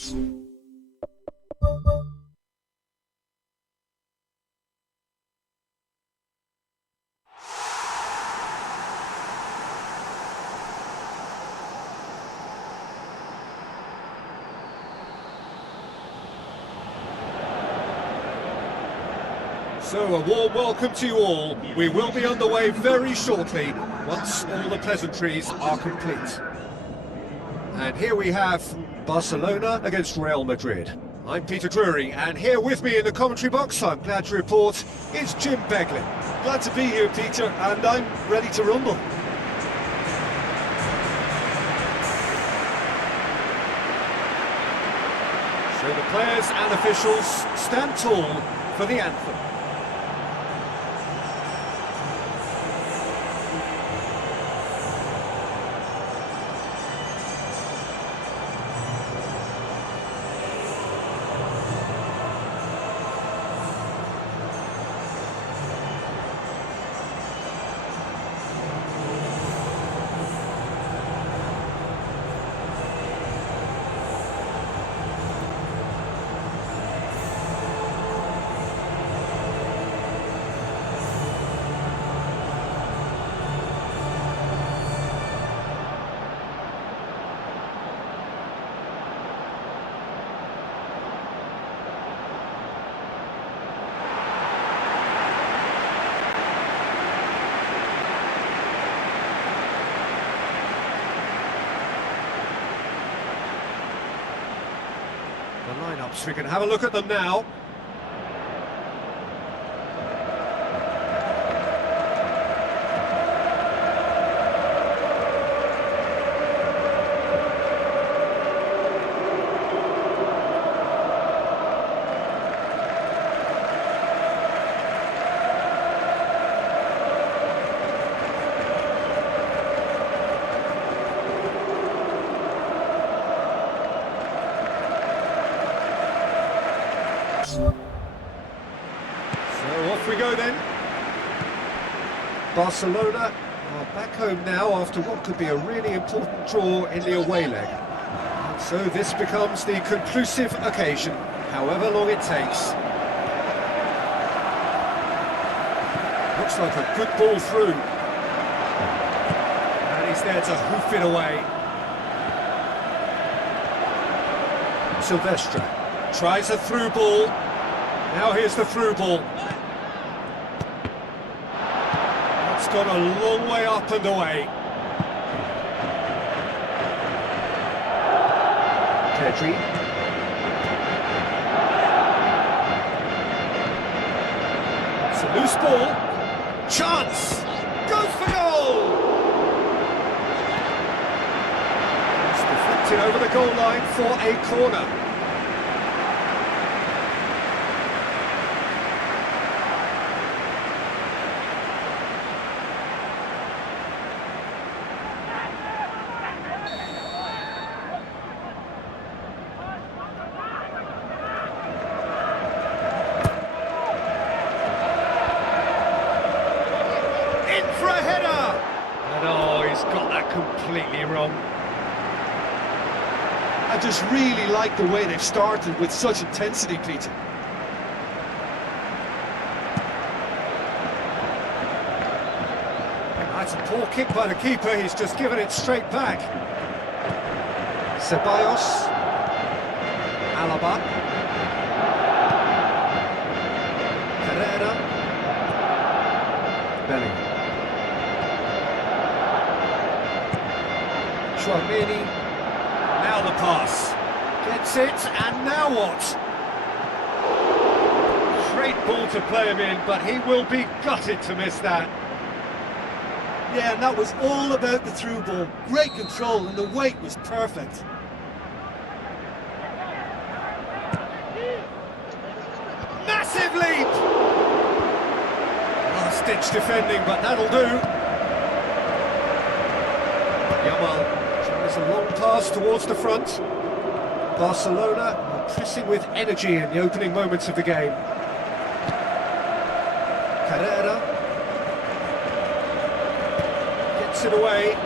So, a warm welcome to you all. We will be underway very shortly, once all the pleasantries are complete. And here we have Barcelona against Real Madrid. I'm Peter Drury, and here with me in the commentary box, I'm glad to report, is Jim Beglin. Glad to be here, Peter, and I'm ready to rumble. So the players and officials stand tall for the anthem. The lineups, we can have a look at them now. So off we go then. Barcelona are back home now after what could be a really important draw in the away leg. And so this becomes the conclusive occasion, however long it takes. Looks like a good ball through. And he's there to hoof it away. Silvestre tries a through ball. Now here's the through ball. It's gone a long way up and away. Pedri. It's a loose ball. Chance! Goes for goal! It's deflected over the goal line for a corner. For a header! And oh, he's got that completely wrong. I just really like the way they've started with such intensity, Peter. That's a poor kick by the keeper, he's just given it straight back. Ceballos. Alaba. Herrera. Bellingham. Chouameni, now the pass, gets it, and now what? Great ball to play him in, but he will be gutted to miss that. Yeah, and that was all about the through ball. Great control, and the weight was perfect. Massive leap! Last-ditch defending, but that'll do. Yamal. There's a long pass towards the front. Barcelona are pressing with energy in the opening moments of the game. Carrera gets it away.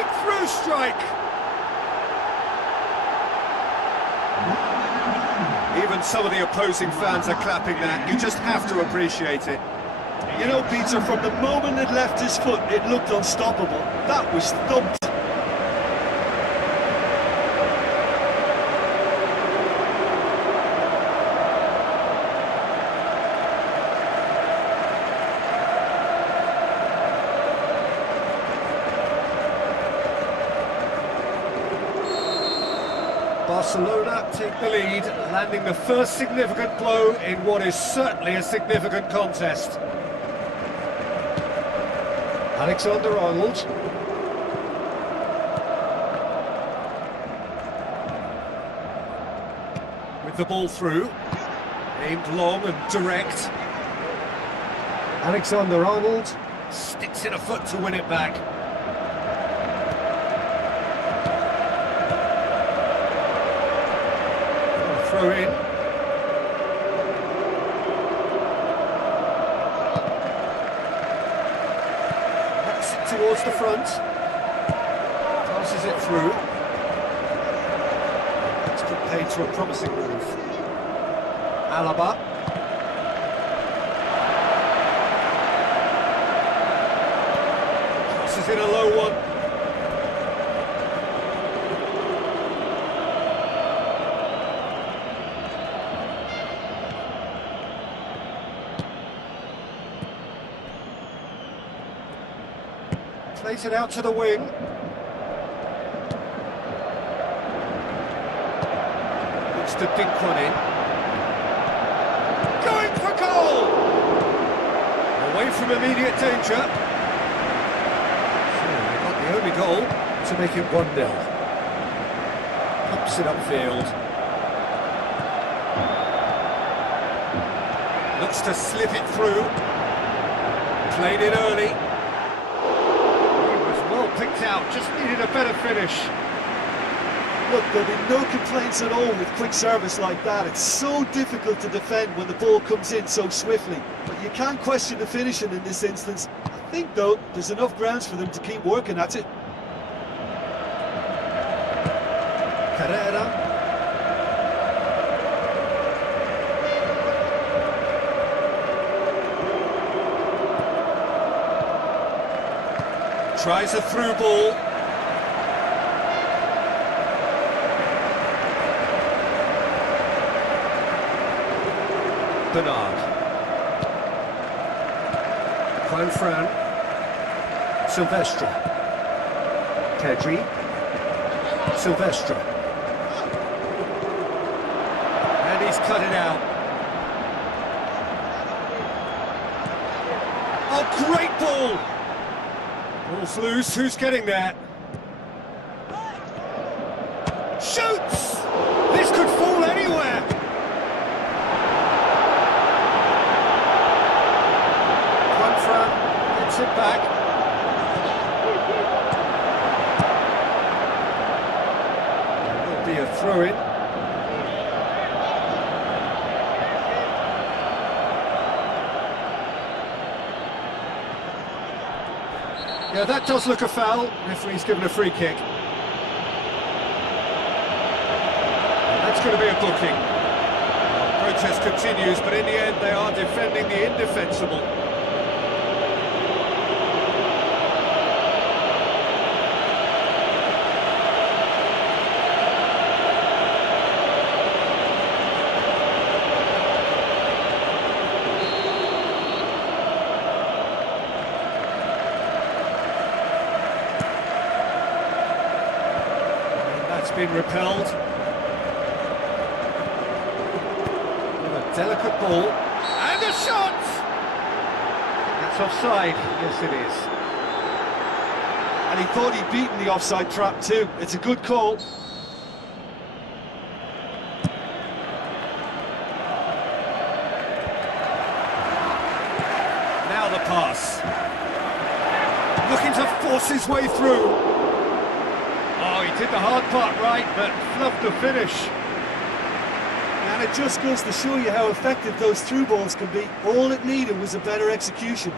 breakthrough strike! Even some of the opposing fans are clapping that. You just have to appreciate it. You know, Peter, from the moment it left his foot, it looked unstoppable. That was thumped. Barcelona take the lead, landing the first significant blow in what is certainly a significant contest. Alexander-Arnold. With the ball through, aimed long and direct. Alexander-Arnold sticks in a foot to win it back. Throw in. Backs it towards the front. Passes it through. It's put paid to a promising move. Alaba. Passes in a low one. Plays it out to the wing. Looks to dink one in. Going for goal! Away from immediate danger. So they got the only goal to make it 1-0. Pumps it upfield. Looks to slip it through. Played it early. Picked out, just needed a better finish. Look, there'll be no complaints at all with quick service like that. It's so difficult to defend when the ball comes in so swiftly. But you can't question the finishing in this instance. I think, though, there's enough grounds for them to keep working at it. Carrera. Tries a through ball. Bernard. Juan-Fran. Silvestre. Pedri. Silvestre. And he's cut it out. Oh, great ball! Ball's loose, who's getting there? Shoots! This could fall anywhere! Juan-Fran gets it back. There will be a throw-in. Yeah, that does look a foul. Referee's given a free kick. And that's going to be a booking. Protest continues, but in the end they are defending the indefensible. Been repelled. With a delicate ball. And a shot! That's offside. Yes, it is. And he thought he'd beaten the offside trap too. It's a good call. Now the pass. Looking to force his way through. Oh, he did the hard part right, but fluffed the finish. And it just goes to show you how effective those through balls can be. All it needed was a better execution.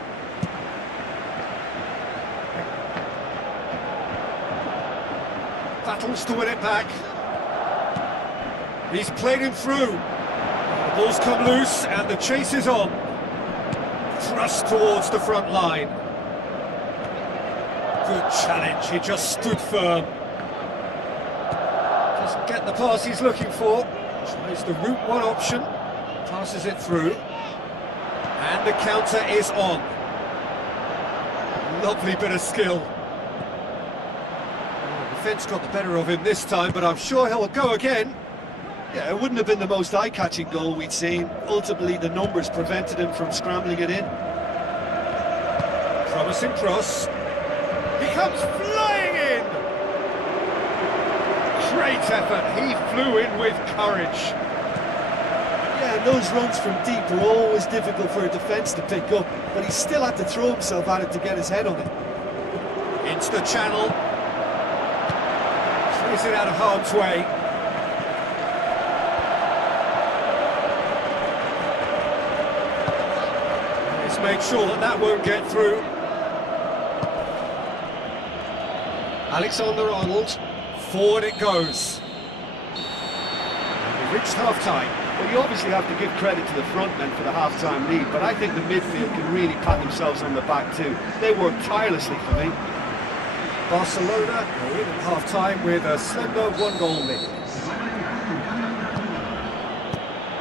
Battles to win it back. He's played him through. The ball's come loose and the chase is on. Thrust towards the front line. Good challenge, he just stood firm. Doesn't get the pass he's looking for. Tries the route one option. Passes it through. And the counter is on. Lovely bit of skill. The defence got the better of him this time, but I'm sure he'll go again. Yeah, it wouldn't have been the most eye-catching goal we'd seen. Ultimately, the numbers prevented him from scrambling it in. Promising cross. He comes flying in! Great effort, he flew in with courage. Yeah, and those runs from deep are always difficult for a defence to pick up, but he still had to throw himself at it to get his head on it. Into the channel. Clears it out of harm's way. Let's make sure that that won't get through. Alexander-Arnold. Forward it goes. And we've reached half-time. Well, you obviously have to give credit to the front men for the half-time lead, but I think the midfield can really pat themselves on the back too. They worked tirelessly for me. Barcelona are in at half-time with a slender one-goal lead.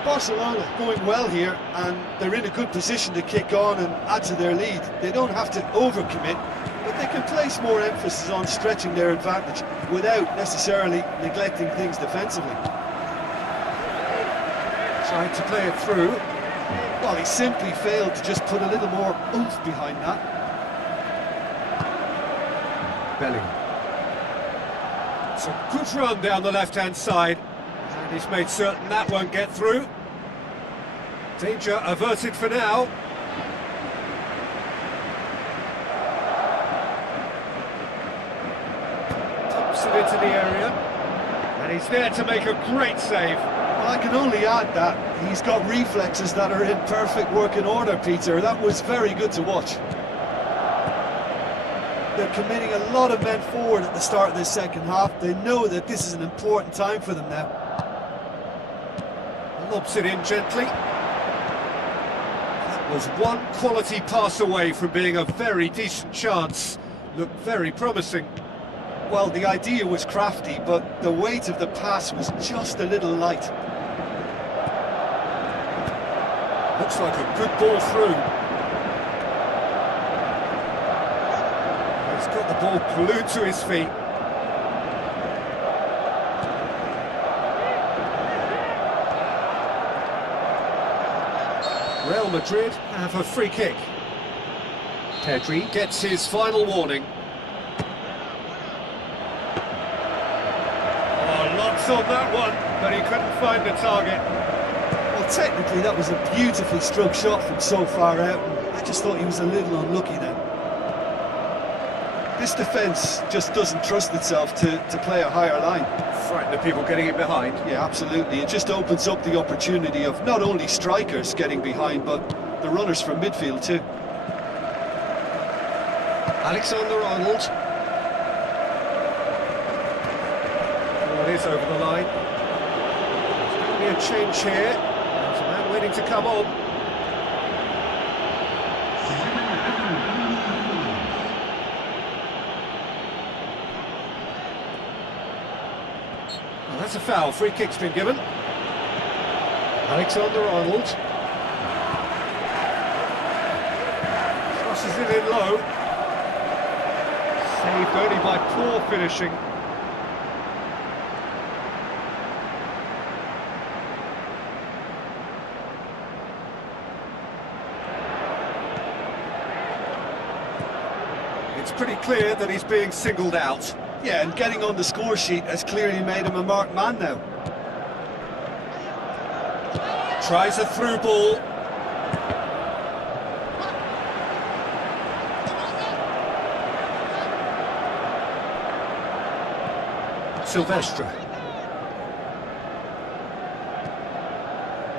Barcelona going well here, and they're in a good position to kick on and add to their lead. They don't have to overcommit, but they can place more emphasis on stretching their advantage without necessarily neglecting things defensively. Trying to play it through. Well, he simply failed to just put a little more oomph behind that. Bellingham. It's a good run down the left-hand side, and he's made certain that won't get through. Danger averted for now. Dumps it into the area, and he's there to make a great save. Well, I can only add that he's got reflexes that are in perfect working order, Peter. That was very good to watch. They're committing a lot of men forward at the start of this second half. They know that this is an important time for them now. Lobs it in gently. That was one quality pass away from being a very decent chance. Looked very promising. Well, the idea was crafty, but the weight of the pass was just a little light. Looks like a good ball through. He's got the ball glued to his feet. Real Madrid have a free kick. Pedri gets his final warning. Oh, lots on that one, but he couldn't find the target. Well, technically that was a beautifully struck shot from so far out. I just thought he was a little unlucky then. This defence just doesn't trust itself to play a higher line. Frighten the people getting in behind. Yeah, absolutely. It just opens up the opportunity of not only strikers getting behind, but the runners from midfield too. Alexander-Arnold. Oh, it is over the line. There's going to be a change here. There's a man waiting to come on. Well, that's a foul. Free kick's been given. Alexander-Arnold. Crosses it in low. Saved only by poor finishing. It's pretty clear that he's being singled out. Yeah, and getting on the score sheet has clearly made him a marked man now. Tries a through ball. Silvestre.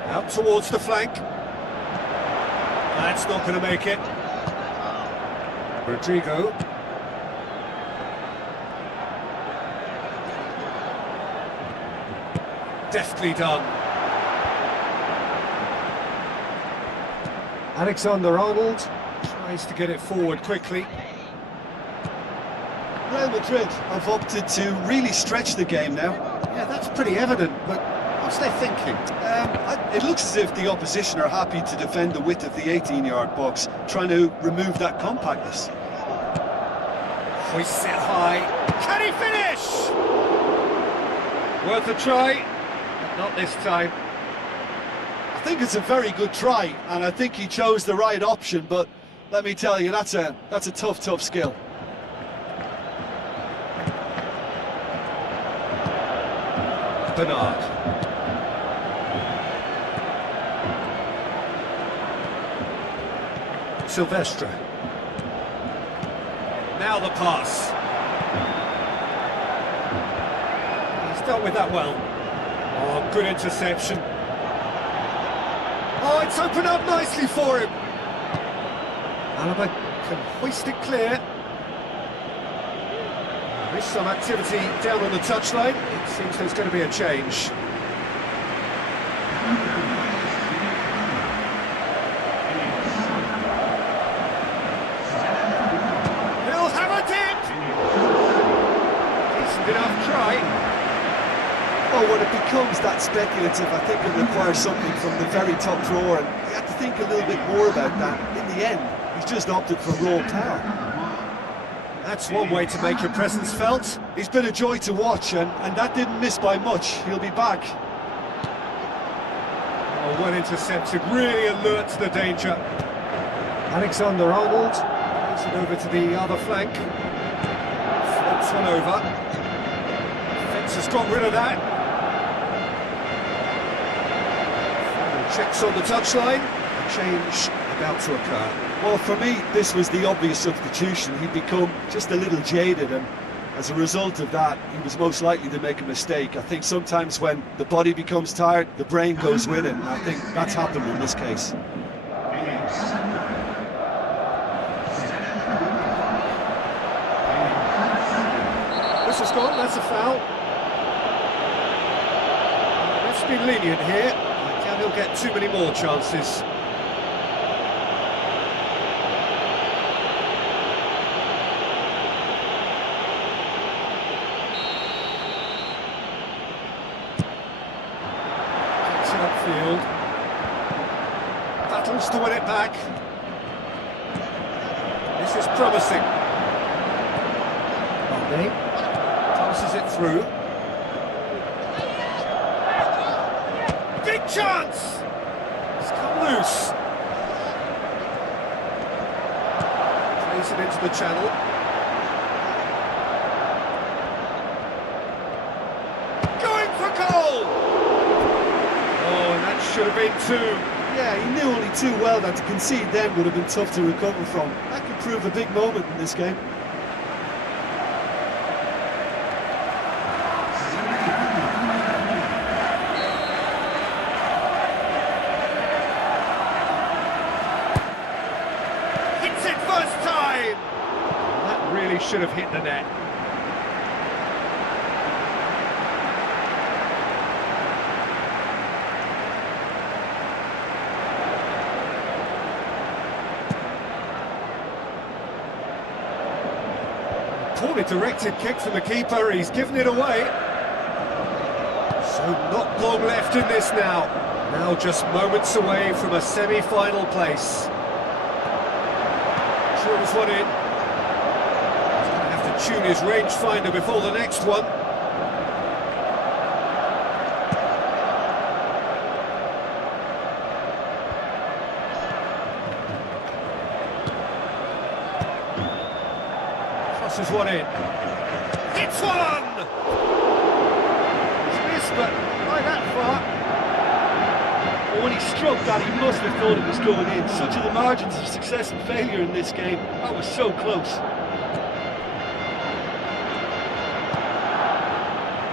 Out towards the flank. That's not going to make it. Rodrigo. Deftly done. Alexander-Arnold Tries to get it forward quickly. Real Madrid have opted to really stretch the game now. Yeah, that's pretty evident, but what's they thinking? It looks as if the opposition are happy to defend the width of the 18-yard box, trying to remove that compactness. Hoists it high. Can he finish? Worth a try, but not this time. I think it's a very good try, and I think he chose the right option, but let me tell you, that's a tough skill. Bernard. Silvestre. Now the pass. He's dealt with that well. Oh, good interception. Oh, it's opened up nicely for him. Alaba can hoist it clear. There is some activity down on the touchline. It seems there's going to be a change. He'll have a dip! Decent enough try. Oh, when it becomes that speculative, I think it requires something from the very top drawer, and you have to think a little bit more about that. In the end, he's just opted for raw power. That's one way to make your presence felt. He's been a joy to watch, and that didn't miss by much. He'll be back. Oh, well intercepted, really alert to the danger. Alexander-Arnold Plays it over to the other flank. Floats one over. Defence has got rid of that. Checks on the touchline. A change about to occur. Well, for me, this was the obvious substitution. He'd become just a little jaded, and as a result of that, he was most likely to make a mistake. I think sometimes when the body becomes tired, the brain goes with it, and I think that's happened in this case. Whistle's gone, that's a foul. Let's be lenient here. I doubt he'll get too many more chances. Upfield. Battles to win it back. This is promising. Monday. Passes it through. Big chance! It's come loose. Plays it into the channel. Going for goal! Oh, and that should have been two. Yeah, he knew only too well that to concede then would have been tough to recover from. That could prove a big moment in this game. Hits it first time! That really should have hit the net. Poorly directed kick from the keeper, he's given it away. So not long left in this now. Now just moments away from a semi-final place. Drills one in. He's going to have to tune his rangefinder before the next one. Crosses one in. It's one! It's missed, but by that far. Well, when he struck that, he must have thought it was going in. Such are the margins of success and failure in this game. That was so close.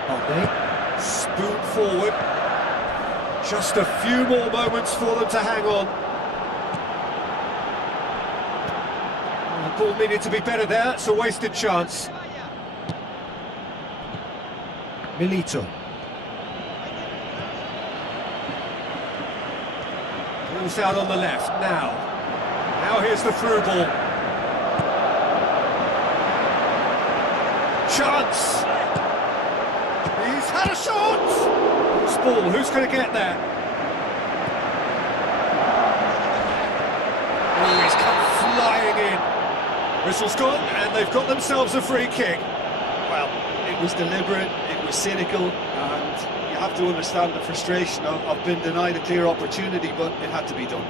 Monday. Spoon forward. Just a few more moments for them to hang on. The ball needed to be better there, it's a wasted chance. Milito. Loose out on the left, now. Now here's the through ball. Chance! He's had a shot! Loose ball, who's going to get there? Oh, he's come flying in. Whistle's gone, and they've got themselves a free kick. Well, it was deliberate, it was cynical, and you have to understand the frustration of being denied a clear opportunity, but it had to be done.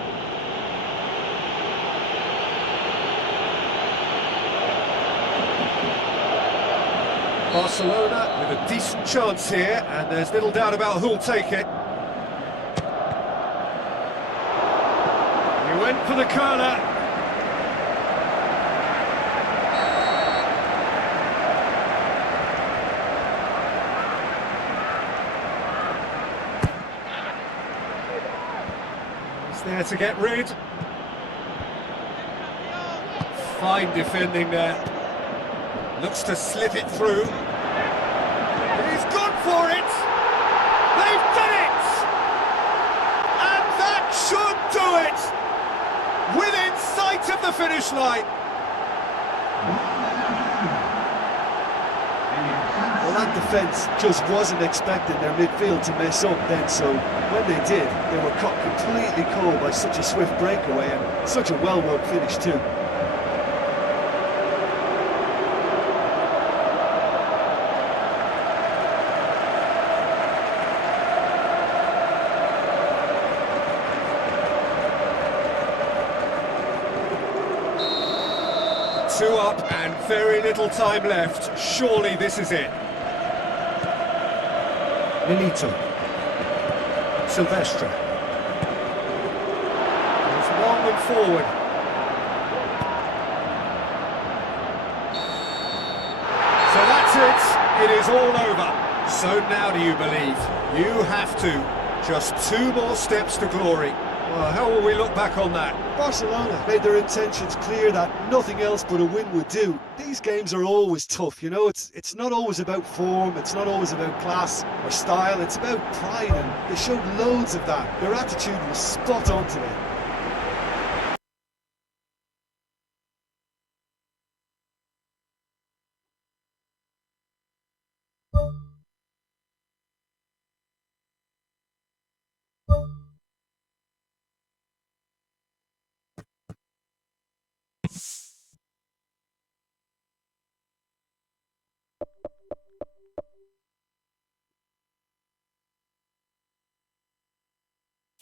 Barcelona with a decent chance here, and there's little doubt about who'll take it. He went for the curler. He's there to get rid. Fine defending there. Looks to slip it through. He's gone for it! They've done it! And that should do it! Within sight of the finish line! Well, that defence just wasn't expecting their midfield to mess up then, so when they did, they were caught completely cold by such a swift breakaway and such a well-worked finish too. 2 up and very little time left. Surely this is it. Milito. Silvestre. It's long and forward. So that's it. It is all over. So now do you believe? You have to. Just 2 more steps to glory. Well, how will we look back on that? Barcelona made their intentions clear that nothing else but a win would do. These games are always tough, you know, it's not always about form, it's not always about class or style, it's about pride, and they showed loads of that. Their attitude was spot on today.